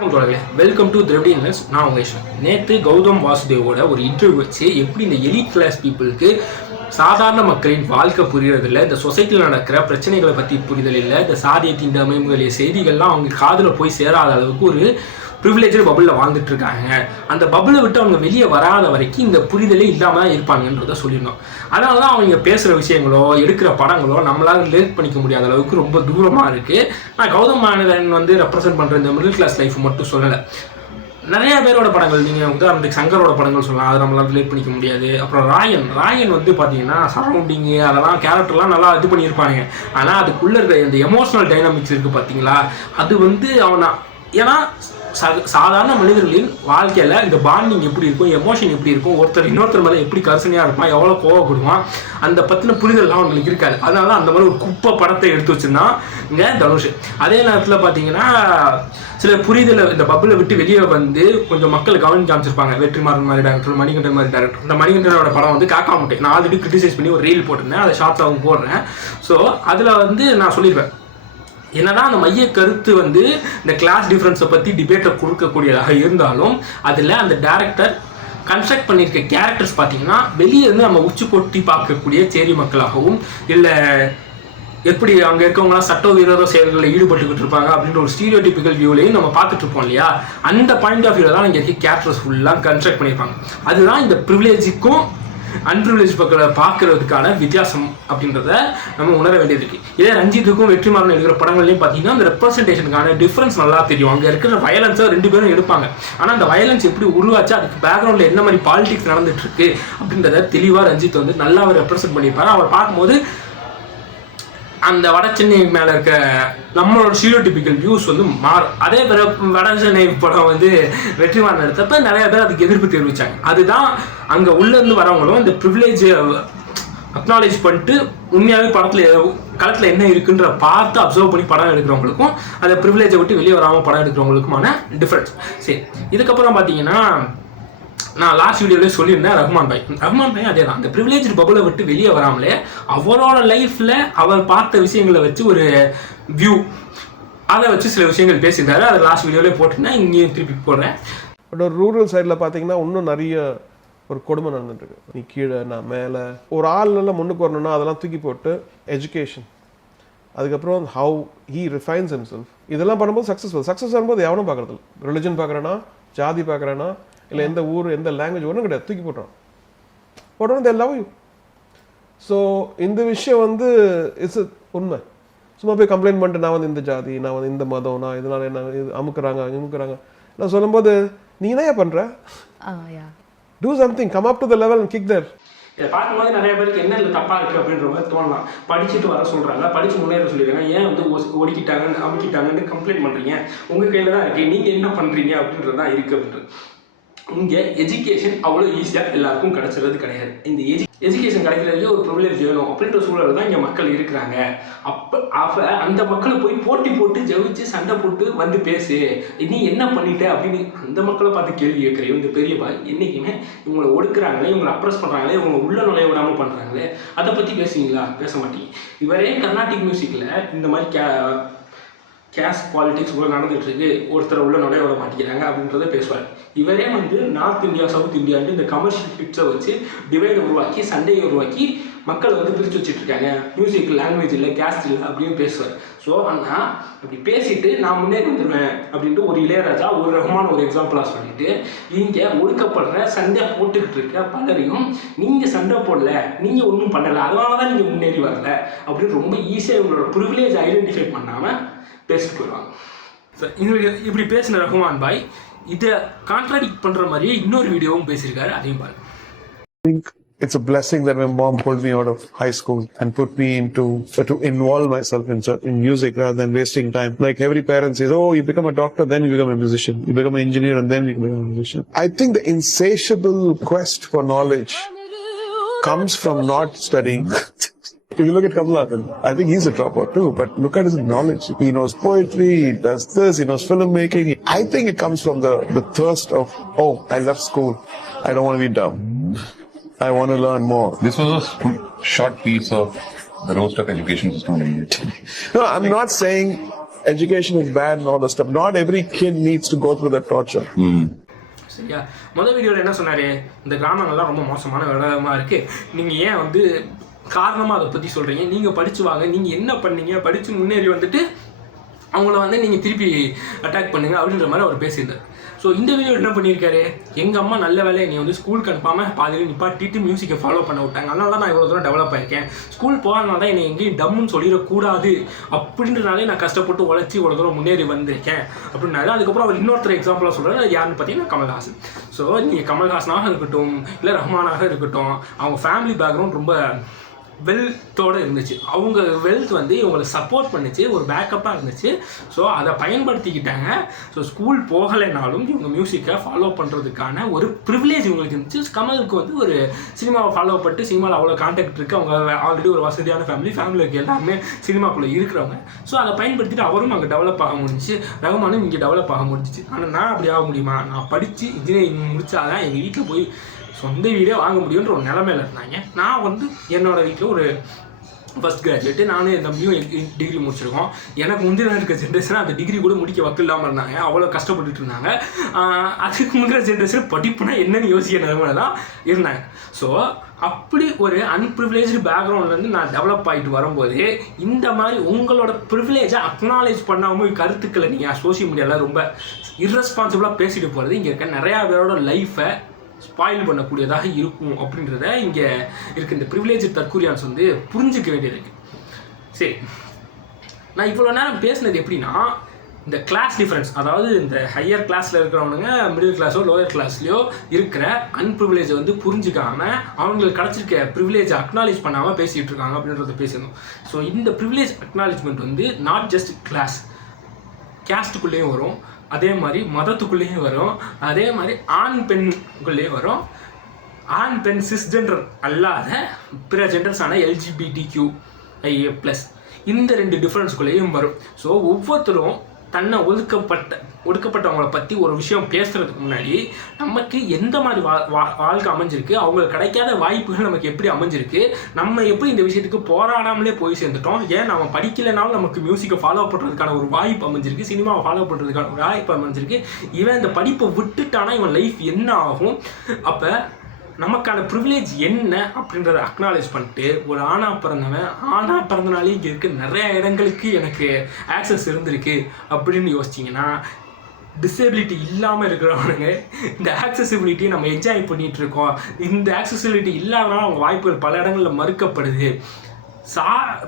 வணக்கம் welcome to திரவிடி invest நான் உங்கள் நேற்று கௌதம் வாசுதேவோட ஒரு இன்டர்வியூ வச்சு எப்படி இந்த எலிட் கிளாஸ் பீப்புளுக்கு சாதாரண மக்களின் வாழ்க்கை புரியறதில்ல இந்த சொசைட்டியில் நடக்கிற பிரச்சனைகளை பற்றி புரிதல் இல்லை இந்த சாதிய தீண்டாமை முதலிய செய்திகள்லாம் அவங்க காதில் போய் சேராத அளவுக்கு ஒரு ப்ரிவிலேஜர் பபுளில் வாழ்ந்துட்டு இருக்காங்க. அந்த பபுளை விட்டு அவங்க வெளியே வராத வரைக்கும் இந்த புரிதலே இல்லாமல் தான் இருப்பாங்கன்றத சொல்லியிருந்தோம் அதனால தான் அவங்க பேசுகிற விஷயங்களோ எடுக்கிற படங்களோ நம்மளால ரிலேட் பண்ணிக்க முடியாத அளவுக்கு ரொம்ப தூரமாக இருக்குது நான் கௌதம் மாநிலன் வந்து ரெப்ரசென்ட் பண்ணுற இந்த மிடில் கிளாஸ் லைஃப் மட்டும் சொல்லலை. நிறைய பேரோட படங்கள் நீங்கள் உதாரணத்துக்கு சங்கரோட படங்கள் சொல்லலாம். அதை நம்மளால ரிலேட் பண்ணிக்க முடியாது. அப்புறம் ராயன். ராயன் வந்து பார்த்தீங்கன்னா சரௌண்டிங்கு அதெல்லாம் கேரக்டர்லாம் நல்லா இது பண்ணியிருப்பாங்க ஆனால் அதுக்குள்ளே இருக்கிற இந்த எமோஷனல் டைனாமிக்ஸ் இருக்குது பார்த்தீங்களா அது வந்து அவனை ஏன்னா சாதாரண மனிதர்களின் வாழ்க்கையில் இந்த பாண்டிங் எப்படி இருக்கும் எமோஷன் எப்படி இருக்கும் ஒருத்தர் இன்னொருத்தர் மேலே எப்படி கரிசனையாக இருப்பான் எவ்வளோ கோவப்படுவான் அந்த பற்றின புரிதல்லாம் அவங்களுக்கு இருக்காது. அதனால அந்த மாதிரி ஒரு குப்பை படத்தை எடுத்து வச்சுருந்தான் இங்கே தனுஷ். அதே நேரத்தில் பார்த்தீங்கன்னா சில புரிதலை இந்த பப்பிளை விட்டு வெளியே வந்து கொஞ்சம் மக்கள் கவனம் காமிச்சிருப்பாங்க. வெற்றிமாறன் மாதிரி டேரக்டர் மணிகண்டன் மாதிரி டேரக்டர் இந்த மணிகண்டனோட படம் வந்து காக்கா முட்டை நான் ஆல்ரெடி கிரிட்டிசைஸ் பண்ணி ஒரு ரீல் போட்டிருந்தேன். அதை ஷார்ட்ஸாகவும் போடுறேன். ஸோ அதில் வந்து நான் சொல்லியிருப்பேன் என்னதான் அந்த மைய கருத்து வந்து இந்த கிளாஸ் டிஃப்ரென்ஸை பற்றி டிபேட்டை கொடுக்கக்கூடியதாக இருந்தாலும் அதில் அந்த டேரக்டர் கன்ஸ்ட்ரக்ட் பண்ணியிருக்க கேரக்டர்ஸ் பார்த்தீங்கன்னா வெளியே இருந்து நம்ம உச்சி கொட்டி பார்க்கக்கூடிய சேரி மக்களாகவும் இல்லை எப்படி அங்கே இருக்கவங்களாம் சட்டவிரோத செயல்களில் ஈடுபட்டுக்கிட்டு இருப்பாங்க அப்படின்ற ஒரு ஸ்டீரியோ டிபிக்கல் வியூலையும் நம்ம பார்த்துட்டு இருப்போம் இல்லையா? அந்த பாயிண்ட் ஆஃப் வியூவில் தான் இங்கே இருக்க கேரக்டர்ஸ் ஃபுல்லாக கன்ஸ்ட்ரக்ட் பண்ணியிருப்பாங்க. அதுதான் இந்த ப்ரிவிலேஜுக்கும் அன்பிரிவிலேஜ் மக்களை பார்க்கறதுக்கான வித்தியாசம் அப்படின்றத நம்ம உணர வேண்டியது இருக்கு. இதே ரஞ்சித்துக்கும் வெற்றிமாறன் எடுக்கிற படங்கள்லையும் பார்த்தீங்கன்னா அந்த ரெப்ரஸன்டேஷனுக்கான டிஃப்ரென்ஸ் நல்லா தெரியும். அங்கே இருக்கிற வயலன்ஸை ரெண்டு பேரும் எடுப்பாங்க. ஆனால் அந்த வயலன்ஸ் எப்படி உருவாச்சு அதுக்கு பேக்ரவுண்டில் என்ன மாதிரி பாலிடிக்ஸ் நடந்துட்டு இருக்கு அப்படின்றத தெளிவாக ரஞ்சித் வந்து நல்லா அவர் ரெப்ரசென்ட் பண்ணியிருப்பாரு. அவர் பார்க்கும்போது அந்த வட சென்னை மேல இருக்க நம்மளோட ஸ்டீரியோடிபிக்கல் வியூஸ் வந்து மாறும். அதே பிற வட சென்னை படம் வந்து வெற்றிமாறன் எடுத்தப்ப நிறைய பேர் அதுக்கு எதிர்ப்பு தெரிவிச்சாங்க. அதுதான் அங்க உள்ள இருந்து வரவங்களும் இந்த ப்ரிவிலேஜ் அக்னாலேஜ் பண்ணிட்டு உண்மையாகவே படத்துல களத்துல என்ன இருக்குன்ற பார்த்து அப்சர்வ் பண்ணி படம் எடுக்கிறவங்களுக்கும் அந்த ப்ரிவிலேஜை விட்டு வெளியே வராமல் படம் எடுக்கிறவங்களுக்குமான டிஃப்ரென்ஸ் சரி இதுக்கப்புறம் பார்த்தீங்கன்னா நான் லாஸ்ட் வீடியோலேயே சொல்லியிருந்தேன் ரஹ்மான் பாய். ரஹ்மான் பாய் அதே தான் அந்த ப்ரிவிலேஜ் பபுளை விட்டு வெளியே வராமலே அவரோட லைஃப்பில் அவர் பார்த்த விஷயங்களை வச்சு ஒரு வியூ அதை வச்சு சில விஷயங்கள் பேசியிருந்தாரு. அதை லாஸ்ட் வீடியோலேயே போட்டுன்னா இங்கேயும் திருப்பி போடுறேன். பட் ஒரு ரூரல் சைடில் பார்த்தீங்கன்னா இன்னும் நிறைய ஒரு கொடுமை நடந்துட்டுருக்கு. நீ கீழே நான் மேலே. ஒரு ஆள் நல்லா முன்னுக்கு வரணும்னா அதெல்லாம் தூக்கி போட்டு எஜுகேஷன் அதுக்கப்புறம் ஹவு ஹீ ரிஃபைன்ஸ் ஹிம்செல்ஃப் இதெல்லாம் பண்ணும்போது சக்ஸஸ்ஃபுல் சக்ஸஸ் வரும்போது எவனும் பார்க்கறது ரிலிஜன் பார்க்குறேன்னா ஜாதி பார்க்குறேன்னா இல்லை எந்த ஊர் எந்த லாங்குவேஜ் ஒன்றும் கிடையாது. தூக்கி போட்டுறான் உடனே தே லவ் யூ ஸோ இந்த விஷயம் வந்து இட்ஸ் உண்மை? சும்மா போய் கம்ப்ளைண்ட் பண்ணிட்டு நான் வந்து இந்த ஜாதி நான் வந்து இந்த மதம் நான் இதனால என்ன இது அமுக்குறாங்க அமுக்குறாங்க. நான் சொல்லும்போது நீ என்ன பண்ற? yeah. Do something come up to the level kick there இதை பார்க்கும்போது நிறைய பேருக்கு என்ன இல்லை தப்பாக இருக்குது அப்படின்ற மாதிரி தோணலாம். படிச்சுட்டு வர சொல்கிறாங்க படித்து முன்னேற சொல்லிடுறாங்க ஏன் வந்து ஒடுக்கிட்டாங்கன்னு அமுக்கிட்டாங்கன்னு கம்ப்ளைண்ட் பண்ணுறீங்க உங்கள் கையில் தான் இருக்குது நீங்கள் என்ன பண்ணுறீங்க அப்படின்றது தான் இருக்குது அப்படின்றது. இங்கே எஜுகேஷன் அவ்வளோ ஈஸியாக எல்லாருக்கும் கிடைச்சிறது கிடையாது. இந்த எஜு எஜுகேஷன் கிடைக்கிறதுக்கு ஒரு ப்ரிவிலேஜ் வேணும் அப்படின்ற சூழல் தான் இங்கே மக்கள் இருக்கிறாங்க. அப்போ அப்போ அந்த மக்களை போய் போட்டி போட்டு ஜெயிச்சு சண்டை போட்டு வந்து பேசு. நீ என்ன பண்ணிட்ட அப்படின்னு அந்த மக்களை பார்த்து கேள்வி கேட்குறேன் இந்த பெரியப்பா என்றைக்குமே இவங்களை ஒடுக்குறாங்களே இவங்களை அப்ரஸ் பண்ணுறாங்களே இவங்க உள்ள நுழைய விடாமல் பண்ணுறாங்களே அதை பற்றி பேசுவீங்களா பேச மாட்டீங்க இவரே கர்நாடிக் மியூசிக்கில் இந்த மாதிரி கே கேஸ் பாலிடிக்ஸ் உள்ள நடந்துட்டு இருக்கு ஒருத்தர் உள்ள நுழைய விட மாட்டேங்கிறாங்க அப்படின்றத பேசுவார். இவரே வந்து நார்த் இந்தியா சவுத் இந்தியான்ட்டு இந்த கமர்ஷியல் ஹிட்ஸை வச்சு டிவைடை உருவாக்கி சண்டையை உருவாக்கி மக்களை வந்து பிரித்து வச்சுட்டு இருக்காங்க மியூசிக் லாங்குவேஜ் இல்லை கேஸ்ட் இல்லை அப்படின்னு பேசுவார். ஸோ ஆனால் அப்படி பேசிட்டு நான் முன்னேறி வந்துடுவேன் அப்படின்ட்டு ஒரு இளையராஜா ஒரு ரகமான ஒரு எக்ஸாம்பிளாக சொல்லிட்டு இங்கே ஒடுக்கப்படுற சண்டை போட்டுக்கிட்டு இருக்க பலரையும் நீங்கள் சண்டை போடல நீங்கள் ஒன்றும் பண்ணலை அதனால தான் நீங்கள் முன்னேறி வரல அப்படின்னு ரொம்ப ஈஸியாக இவங்களோட ப்ரிவிலேஜ் ஐடென்டிஃபை பண்ணாமல் பேசிட்டு போயிடுவாங்க So, இவரு இப்படி பேசின ரகுமான் பாய் இதை கான்ட்ராடிக்ட் பண்ணுற மாதிரியே இன்னொரு வீடியோவும் பேசியிருக்காரு அதையும் பாருங்க think it's a blessing that my mom pulled me out of high school and put me into to involve myself in, cer- in music rather than wasting time. Like every parent says, "Oh, you become a doctor, then you become a musician. You become an engineer, and then you become a musician." I think the insatiable quest for knowledge comes from not studying. If you look at Kamalatan, I think he's a dropout too, but look at his knowledge. He knows poetry, he does this, he knows filmmaking. I think it comes from the, the thirst of, oh, I left school. I don't want to be dumb. I want to learn more. This was a sp- short piece of the roast of education system in India. No, I'm not saying education is bad and all that stuff. Not every kid needs to go through that torture. சரியா முதல் வீடியோவில் என்ன சொன்னாரு இந்த கிராமங்கள்லாம் ரொம்ப மோசமான இடமா இருக்கு நீங்க ஏன் வந்து காரணமாக அதை பற்றி சொல்கிறீங்க நீங்கள் படிச்சு வாங்க. நீங்கள் என்ன பண்ணீங்க? படித்து முன்னேறி வந்துட்டு அவங்கள வந்து நீங்கள் திருப்பி அட்டாக் பண்ணுங்க அப்படின்ற மாதிரி அவர் பேசியிருந்தார். ஸோ இந்த வீடியோ என்ன பண்ணியிருக்காரு? எங்கள் அம்மா நல்ல வேலையை நீ வந்து ஸ்கூல் கன்ஃபார்மாக பாதியில் நிப்பாட்டிட்டு மியூசிக்கை ஃபாலோ பண்ண விட்டாங்க. அதனால தான் நான் இவ்வளோ தூரம் டெவலப் ஆயிருக்கேன். ஸ்கூல் போகாதனால தான் என்னை எங்கேயும் டம்முன்னு சொல்லிடக்கூடாது. அப்படின்றனாலே நான் கஷ்டப்பட்டு உழைச்சி இவ்வளோ தூரம் முன்னேறி வந்திருக்கேன். அப்படின்னாரு. அதுக்கப்புறம் அவர் இன்னொருத்தர் எக்ஸாம்பிளாக சொல்கிறாரு யாருன்னு பார்த்தீங்கன்னா கமல்ஹாசன். ஸோ நீங்கள் கமல்ஹாசனாக இருக்கட்டும் இல்லை ரஹ்மானாக இருக்கட்டும் அவங்க ஃபேமிலி பேக்ரவுண்ட் ரொம்ப வெல்த்தோடு இருந்துச்சு. அவங்க வெல்த் வந்து இவங்களை சப்போர்ட் பண்ணுச்சு ஒரு பேக்கப்பாக இருந்துச்சு. ஸோ அதை பயன்படுத்திக்கிட்டாங்க. ஸோ ஸ்கூல் போகலைனாலும் இவங்க மியூசிக்கை ஃபாலோ பண்ணுறதுக்கான ஒரு ப்ரிவிலேஜ் இவங்களுக்கு இருந்துச்சு. கமலுக்கு வந்து ஒரு சினிமாவை ஃபாலோ பண்ணிட்டு சினிமாவில் அவ்வளோ கான்டாக்ட் இருக்குது அவங்க ஆல்ரெடி ஒரு வசதியான ஃபேமிலி ஃபேமிலிக்கு எல்லாமே சினிமாக்குள்ளே இருக்கிறவங்க. ஸோ அதை பயன்படுத்திட்டு அவரும் அங்கே டெவலப் ஆக முடிஞ்சுச்சு. ரகுமானும் இங்கே டெவலப் ஆக முடிஞ்சிச்சு. ஆனால் நான் அப்படி ஆக முடியுமா? நான் படித்து இன்ஜினியரிங் முடிச்சாதான் எங்கள் வீட்டில் போய் சொந்த வீடே வாங்க முடியுன்ற ஒரு நிலமையில இருந்தாங்க. நான் வந்து என்னோட வீட்டில் ஒரு ஃபஸ்ட் கிராஜுவேட்டு நானும் என் தம்பியும் டிகிரி முடிச்சிருக்கோம். எனக்கு முந்தின இருக்க ஜென்ரேஷன் அந்த டிகிரி கூட முடிக்க வக்கு இல்லாமல் இருந்தாங்க. அவ்வளோ கஷ்டப்பட்டுட்டு இருந்தாங்க. அதுக்கு முந்தின ஜென்ரேஷன் படிப்புனா என்னன்னு யோசிக்கிற நிலமையில தான் இருந்தாங்க. ஸோ அப்படி ஒரு அன்பிரிவிலேஜ்டு பேக்ரவுண்ட்லேருந்து நான் டெவலப் ஆகிட்டு வரும்போது இந்த மாதிரி உங்களோட ப்ரிவிலேஜை அக்னாலேஜ் பண்ணாமல் கருத்துக்களை நீங்கள் சோஷியல் மீடியாவில் ரொம்ப இர்ரெஸ்பான்சிபிளாக பேசிட்டு போகிறது இங்கே இருக்க நிறையா பேரோட லைஃப்பை ஸ்பாயில் பண்ணக்கூடியதாக இருக்கும் அப்படின்றத இங்கே இருக்க. இந்த ப்ரிவிலேஜ் தற்கூரியான்ஸ் வந்து புரிஞ்சிக்க வேண்டியது சரி. நான் இவ்வளோ நேரம் பேசுனது எப்படின்னா இந்த கிளாஸ் டிஃப்ரென்ஸ் அதாவது இந்த ஹையர் கிளாஸில் இருக்கிறவனுங்க மிடில் கிளாஸோ லோயர் கிளாஸ்லையோ இருக்கிற அன்பிரிவிலேஜை வந்து புரிஞ்சுக்காமல் அவங்களுக்கு கிடச்சிருக்க ப்ரிவிலேஜை அக்னாலேஜ் பண்ணாமல் பேசிகிட்டு இருக்காங்க அப்படின்றத பேசணும் ஸோ இந்த ப்ரிவிலேஜ் அக்னாலேஜ்மெண்ட் வந்து நாட் ஜஸ்ட் கிளாஸ் கேஸ்ட்டுக்குள்ளேயும் வரும். அதே மாதிரி மதத்துக்குள்ளேயும் வரும். அதே மாதிரி ஆண் பெண்குள்ளேயும் வரும். ஆண் பெண் சிஸ்ஜெண்டர் அல்லாத பிற ஜெண்டர்ஸான எல்ஜிபிடி கியூ ஐஏ ப்ளஸ் இந்த ரெண்டு டிஃப்ரென்ஸ்குள்ளேயும் வரும். ஸோ ஒவ்வொருத்தரும் தன்னை ஒதுக்கப்பட்ட ஒடுக்கப்பட்டவங்களை பற்றி ஒரு விஷயம் பேசுகிறதுக்கு முன்னாடி நமக்கு எந்த மாதிரி வா வா- வாழ்க்கை அமைஞ்சிருக்கு? அவங்களுக்கு கிடைக்காத வாய்ப்புகள் நமக்கு எப்படி அமைஞ்சிருக்கு? நம்ம எப்படி இந்த விஷயத்துக்கு போராடாமலே போய் சேர்ந்துட்டோம்? ஏன் நம்ம படிக்கலைனாலும் நமக்கு மியூசிக்கை ஃபாலோ பண்ணுறதுக்கான ஒரு வாய்ப்பு அமைஞ்சிருக்கு சினிமாவை ஃபாலோ பண்ணுறதுக்கான ஒரு வாய்ப்பு அமைஞ்சிருக்கு. இவன் இந்த படிப்பை விட்டுட்டானா இவன் லைஃப் என்ன ஆகும்? அப்போ நமக்கான ப்ரிவிலேஜ் என்ன அப்படின்றத அக்னாலேஜ் பண்ணிட்டு ஒரு ஆணா பிறந்தவன் ஆணா பிறந்தனாலே இங்கே இருக்க நிறைய இடங்களுக்கு எனக்கு ஆக்சஸ் இருந்திருக்கு அப்படின்னு யோசிச்சிங்கன்னா டிசபிலிட்டி இல்லாமல் இருக்கிறவனுங்க இந்த ஆக்சசிபிலிட்டியை நம்ம என்ஜாய் பண்ணிகிட்ருக்கோம் இந்த ஆக்சசிபிலிட்டி இல்லாதனால அவங்க வாய்ப்புகள் பல இடங்களில் மறுக்கப்படுது. சா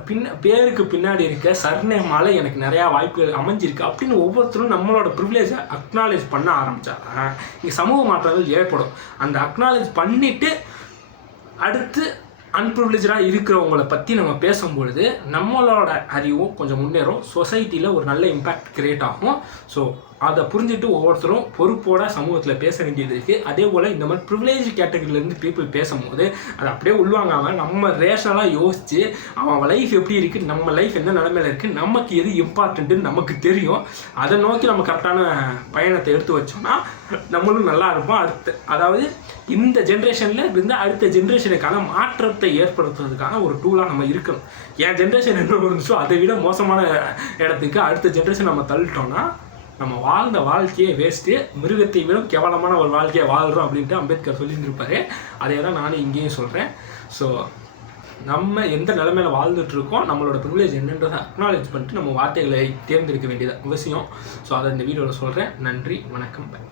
பின்ன பேருக்கு பின்னாடி இருக்க சர்நேமால எனக்கு நிறையா வாய்ப்புகள் அமைஞ்சிருக்கு அப்படின்னு ஒவ்வொருத்தரும் நம்மளோட ப்ரிவிலேஜை அக்னாலேஜ் பண்ண ஆரம்பிச்சாங்க இங்கே சமூக மாற்றங்கள் ஏற்படும். அந்த அக்னாலேஜ் பண்ணிவிட்டு அடுத்து அன்பிரிவிலேஜாக இருக்கிறவங்கள பற்றி நம்ம பேசும்பொழுது நம்மளோட அறிவும் கொஞ்சம் முன்னேறும். சொசைட்டியில் ஒரு நல்ல இம்பேக்ட் க்ரியேட் ஆகும். ஸோ அதை புரிஞ்சுட்டு ஒவ்வொருத்தரும் பொறுப்போட சமூகத்தில் பேச வேண்டியது இருக்குது அதே போல் இந்த மாதிரி ப்ரிவிலேஜ் கேட்டகரியிலேருந்து பீப்புள் பேசும்போது அதை அப்படியே உள்வாங்காமல் நம்ம ரேஷனலாக யோசித்து அவன் லைஃப் எப்படி இருக்குது நம்ம லைஃப் எந்த நிலமையில இருக்குது நமக்கு எது இம்பார்ட்டண்ட்டுன்னு நமக்கு தெரியும். அதை நோக்கி நம்ம கரெக்டான பயணத்தை எடுத்து வச்சோம்னா நம்மளும் நல்லா இருப்போம். அடுத்த அதாவது இந்த ஜென்ரேஷனில் இருந்து அடுத்த ஜென்ரேஷனுக்கான மாற்றத்தை ஏற்படுத்துறதுக்கான ஒரு டூலாக நம்ம இருக்கணும். என் ஜென்ரேஷன் என்ன இருந்துச்சோ அதை விட மோசமான இடத்துக்கு அடுத்த ஜென்ரேஷன் நம்ம தள்ளிட்டோம்னா நம்ம வாழ்ந்த வாழ்க்கையே வேஸ்ட்டு மிருகத்தை விட கேவலமான ஒரு வாழ்க்கையை வாழ்கிறோம் அப்படின்ட்டு அம்பேத்கர் சொல்லியிருந்திருப்பாரு. அதே தான் நானும் இங்கேயும் சொல்கிறேன் ஸோ நம்ம எந்த நிலைமையில வாழ்ந்துட்டுருக்கோம் நம்மளோட ப்ரிவிலேஜ் என்னன்றதை அக்னாலேஜ் பண்ணிட்டு நம்ம வார்த்தைகளை தேர்ந்தெடுக்க வேண்டியது அவசியம். ஸோ அதை இந்த வீடியோவில் சொல்கிறேன் நன்றி வணக்கம் பை